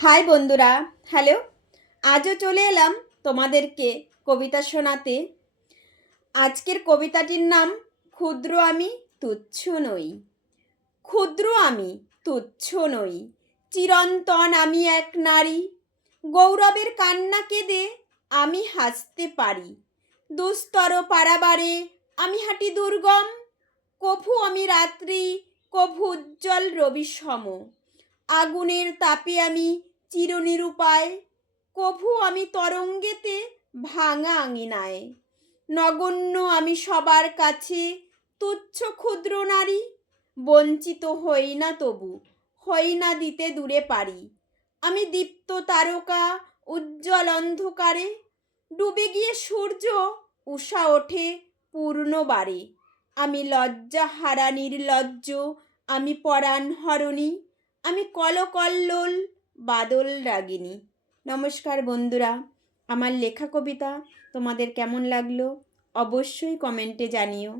High বন্ধুরা, hello. আজও চলে এলাম তোমাদেরকে কবিতা শোনাতে। আজকের কবিতাটির নাম, ক্ষুদ্র আমি, তুচ্ছ নই। ক্ষুদ্র আমি, তুচ্ছ নই। চিরন্তন আমি এক নারী। গৌরবের কান্না কেঁদে আমি হাসতে পারি। দুস্তর পারাবারে আমি হাঁটি দুর্গম। কভু আমি রাত্রি, কভু উজ্জ্বল রবি সম আগুনের তাপে আমি চিরনিরুপায়, কভু আমি তরঙ্গেতে ভাঙা আঙিনায়। নগণ্য আমি সবার কাছে তুচ্ছ ক্ষুদ্র নারী, বঞ্চিত হই না তবু, হই না দিতে দূরে পারি। আমি দীপ্ত তারকা, উজ্জ্বল অন্ধকারে, ডুবে গিয়ে সূর্য উষা ওঠে পূর্ণ পূর্ণবারে আমি লজ্জা হারা নির্লজ্জ, আমি পরাণ হরণী, আমি কলকল্লোল বাদল রাগিনী নমস্কার বন্ধুরা আমার লেখা কবিতা তোমাদের কেমন লাগল? অবশ্যই কমেন্টে জানিও।